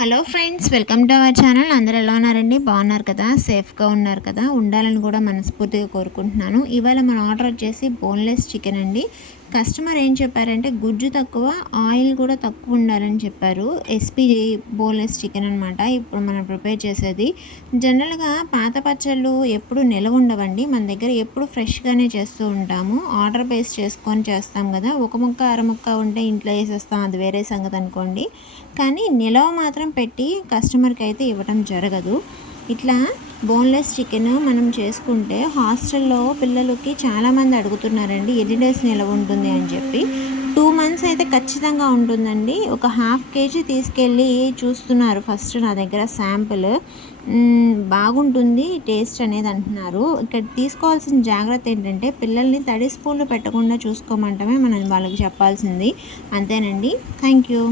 Hello friends, welcome to our channel. అందరూ ఎలా ఉన్నారండి? బాగున్నారు కదా? సేఫ్గా ఉన్నారు కదా? ఉండాలని కూడా మనస్ఫూర్తిగా కోరుకుంటున్నాను. ఇవాళ మన ఆర్డర్ వచ్చేసి బోన్లెస్ చికెన్ అండి. కస్టమర్ ఏం చెప్పారంటే గుజ్జు తక్కువ, ఆయిల్ కూడా తక్కువ ఉండాలని చెప్పారు. ఎస్పీ బోన్లెస్ చికెన్ అనమాట ఇప్పుడు మనం ప్రిపేర్ చేసేది. జనరల్గా పాత పచ్చళ్ళు ఎప్పుడు నిలవ ఉండవండి, మన దగ్గర ఎప్పుడు ఫ్రెష్గానే చేస్తూ ఉంటాము. ఆర్డర్ బేస్ చేసుకొని చేస్తాం కదా, ఒక ముక్క అర ముక్క ఉంటే ఇంట్లో వేసేస్తాం, అది వేరే సంగతి అనుకోండి. కానీ నిలవ మాత్రం పెట్టి కస్టమర్కి అయితే ఇవ్వడం జరగదు. ఇట్లా బోన్లెస్ చికెన్ మనం చేసుకుంటే హాస్టల్లో పిల్లలకి చాలామంది అడుగుతున్నారండి, ఎన్ని డేస్ నిలవ ఉంటుంది అని చెప్పి. 2 months అయితే ఖచ్చితంగా ఉంటుందండి. ఒక హాఫ్ కేజీ తీసుకెళ్ళి చూస్తున్నారు ఫస్ట్ నా దగ్గర శాంపుల్. బాగుంటుంది టేస్ట్ అనేది అంటున్నారు. ఇక్కడ తీసుకోవాల్సిన జాగ్రత్త ఏంటంటే పిల్లల్ని తడి స్పూన్లు పెట్టకుండా చూసుకోమంటమే మనం వాళ్ళకి చెప్పాల్సింది. అంతేనండి. Thank you.